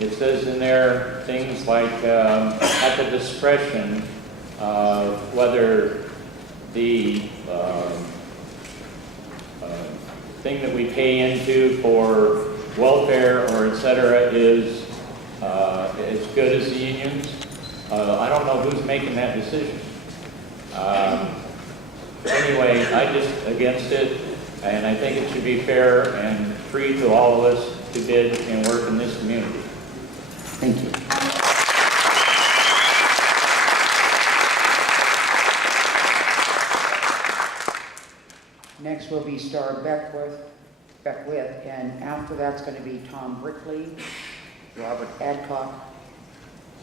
It says in there things like at the discretion of whether the thing that we pay into for welfare or et cetera is as good as the unions. I don't know who's making that decision. Anyway, I just against it, and I think it should be fair and free to all of us to bid and work in this community. Thank you. Next will be Star Beckwith, and after that's going to be Tom Brickley, Robert Adcock,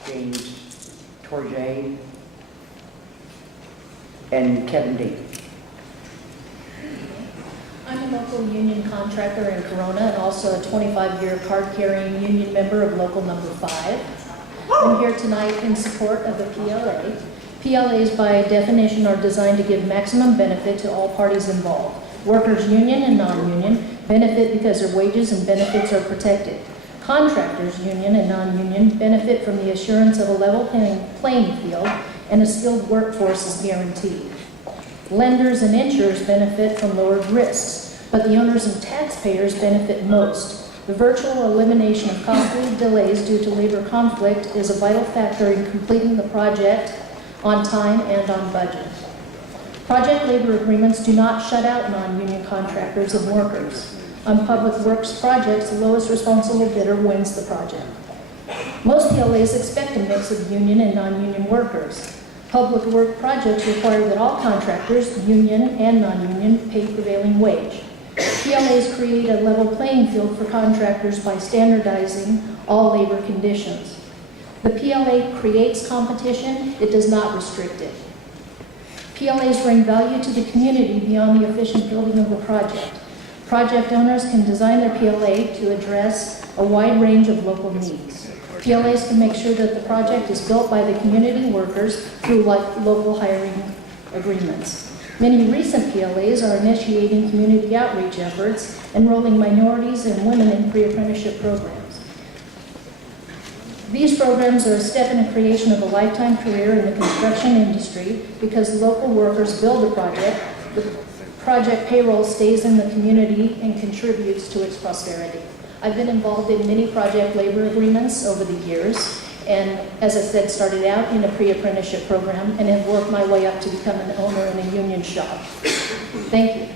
James Torjay, and Kevin Dean. I'm a local union contractor in Corona and also a 25-year card-carrying union member of Local Number 5. I'm here tonight in support of the PLA. PLAs by definition are designed to give maximum benefit to all parties involved. Workers, union and non-union, benefit because their wages and benefits are protected. Contractors, union and non-union, benefit from the assurance of a level playing field and a skilled workforce is guaranteed. Lenders and insurers benefit from lowered risks, but the owners and taxpayers benefit most. The virtual elimination of costly delays due to labor conflict is a vital factor in completing the project on time and on budget. Project labor agreements do not shut out non-union contractors and workers. On public works projects, the lowest responsible bidder wins the project. Most PLAs expect a mix of union and non-union workers. Public work projects require that all contractors, union and non-union, pay prevailing wage. PLAs create a level playing field for contractors by standardizing all labor conditions. The PLA creates competition, it does not restrict it. PLAs bring value to the community beyond the efficient building of the project. Project owners can design their PLA to address a wide range of local needs. PLAs can make sure that the project is built by the community workers through local hiring agreements. Many recent PLAs are initiating community outreach efforts, enrolling minorities and women in pre-apprenticeship programs. These programs are a step in the creation of a lifetime career in the construction industry because local workers build a project, the project payroll stays in the community and contributes to its prosperity. I've been involved in many project labor agreements over the years, and as I said, started out in a pre-apprenticeship program and have worked my way up to become an owner in a union shop. Thank you.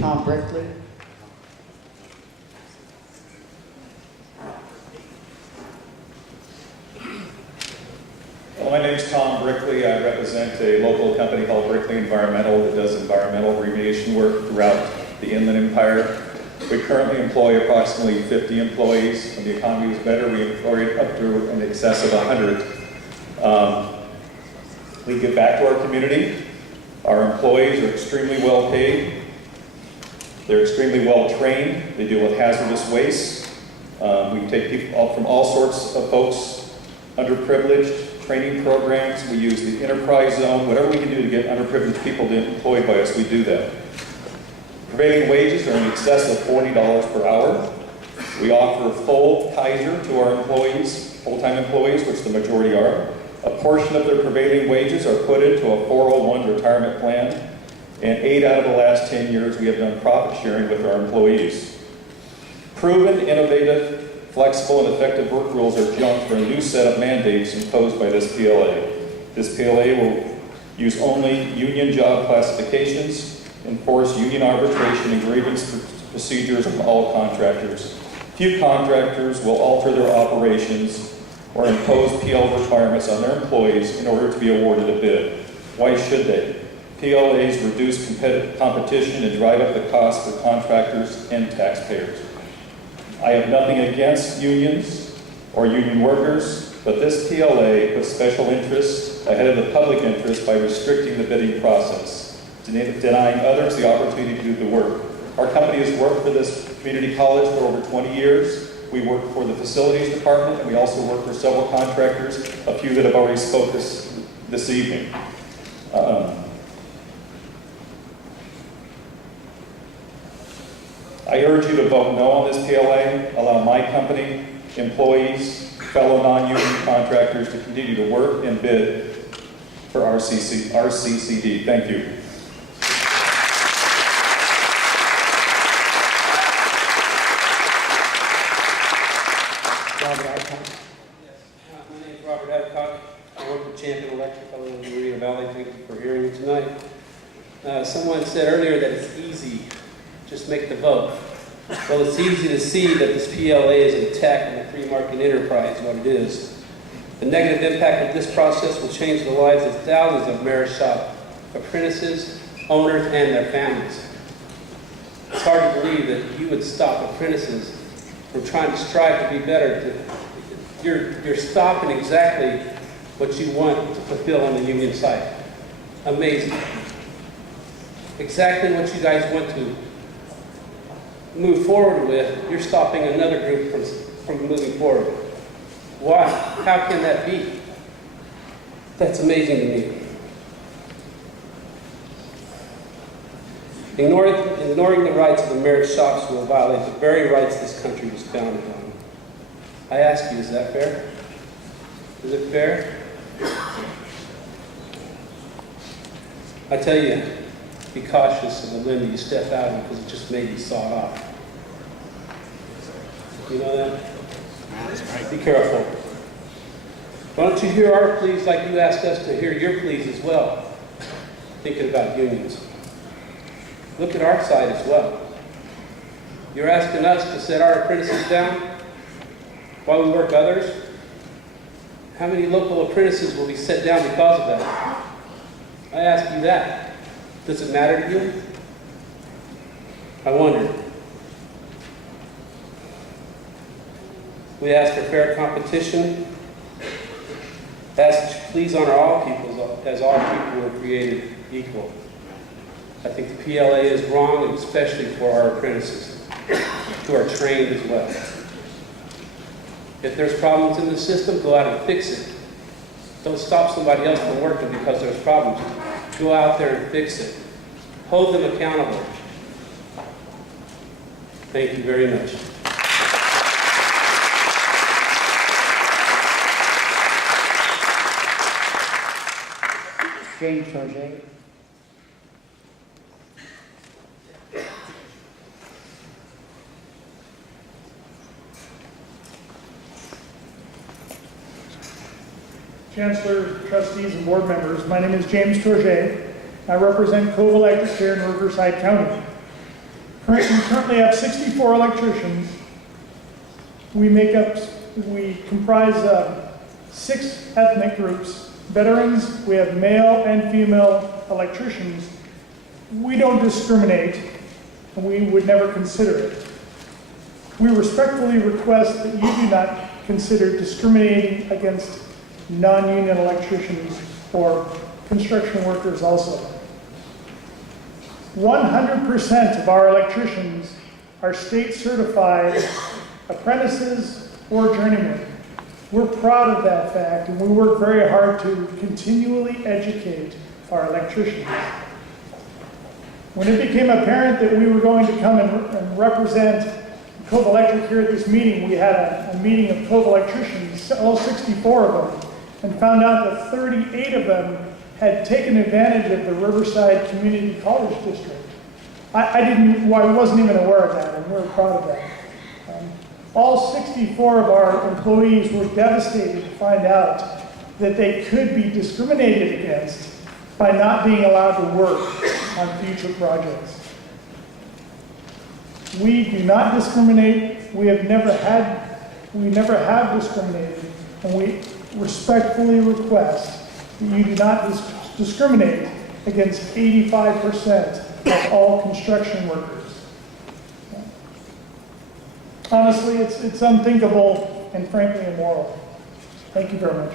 Tom Brickley. Well, my name is Tom Brickley. I represent a local company called Brickley Environmental that does environmental remediation work throughout the Inland Empire. We currently employ approximately 50 employees. When the economy was better, we employed up to in excess of 100. We give back to our community. Our employees are extremely well paid. They're extremely well trained. They deal with hazardous waste. We take people from all sorts of folks, underprivileged, training programs. We use the enterprise zone. Whatever we can do to get underprivileged people employed by us, we do that. Prevailing wages are in excess of $40 per hour. We offer full Kaiser to our employees, full-time employees, which the majority are. A portion of their prevailing wages are put into a 401 retirement plan, and 8 out of the last 10 years we have done profit sharing with our employees. Proven, innovative, flexible and effective work rules are junk for a new set of mandates imposed by this PLA. This PLA will use only union job classifications, enforce union arbitration and grievance procedures on all contractors. Few contractors will alter their operations or impose PL requirements on their employees in order to be awarded a bid. Why should they? PLAs reduce competition and drive up the cost for contractors and taxpayers. I have nothing against unions or union workers, but this PLA puts special interests ahead of the public interest by restricting the bidding process, denying others the opportunity to do the work. Our company has worked for this community college for over 20 years. We work for the facilities department, and we also work for several contractors, a few that have already spoke this evening. I urge you to vote no on this PLA. Allow my company, employees, fellow non-union contractors to continue to work and bid for RCCD. Thank you. Robert Adcock. My name is Robert Adcock. I work for Champion Electric. I live in Maria Valley. Thank you for hearing me tonight. Someone said earlier that it's easy. Just make the vote. Well, it's easy to see that this PLA is an attack on the free market enterprise, what it is. The negative impact of this process will change the lives of thousands of merit shop apprentices, owners, and their families. It's hard to believe that you would stop apprentices from trying to strive to be better. You're stopping exactly what you want to fulfill on the union side. Amazing. Exactly what you guys want to move forward with, you're stopping another group from moving forward. Why? How can that be? That's amazing to me. Ignoring the rights of the merit shops will violate the very rights this country was founded on. I ask you, is that fair? Is it fair? I tell you, be cautious of the limb you step out of because it just may be sawed off. You know that? Be careful. Why don't you hear our pleas like you asked us to hear your pleas as well? Thinking about unions. Look at our side as well. You're asking us to set our apprentices down while we work others? How many local apprentices will be set down because of that? I ask you that. Does it matter to you? I wonder. We ask for fair competition. Ask that you please honor all people as all people were created equal. I think the PLA is wrong, especially for our apprentices, who are trained as well. If there's problems in the system, go out and fix it. Don't stop somebody else from working because there's problems. Go out there and fix it. Hold them accountable. Thank you very much. James Torjay. Chancellor, trustees, and board members, my name is James Torjay. I represent Cove Electric here in Riverside County. We currently have 64 electricians. We comprise 6 ethnic groups. Veterans, we have male and female electricians. We don't discriminate, and we would never consider it. We respectfully request that you do not consider discriminating against non-union electricians or construction workers also. 100% of our electricians are state certified apprentices or journeymen. We're proud of that fact, and we work very hard to continually educate our electricians. When it became apparent that we were going to come and represent Cove Electric here at this meeting, we had a meeting of Cove electricians, all 64 of them, and found out that 38 of them had taken advantage of the Riverside Community College District. I wasn't even aware of that, and we're proud of that. All 64 of our employees were devastated to find out that they could be discriminated against by not being allowed to work on future projects. We do not discriminate. We never have discriminated, and we respectfully request that you do not discriminate against 85% of all construction workers. Honestly, it's unthinkable and frankly immoral. Thank you very much.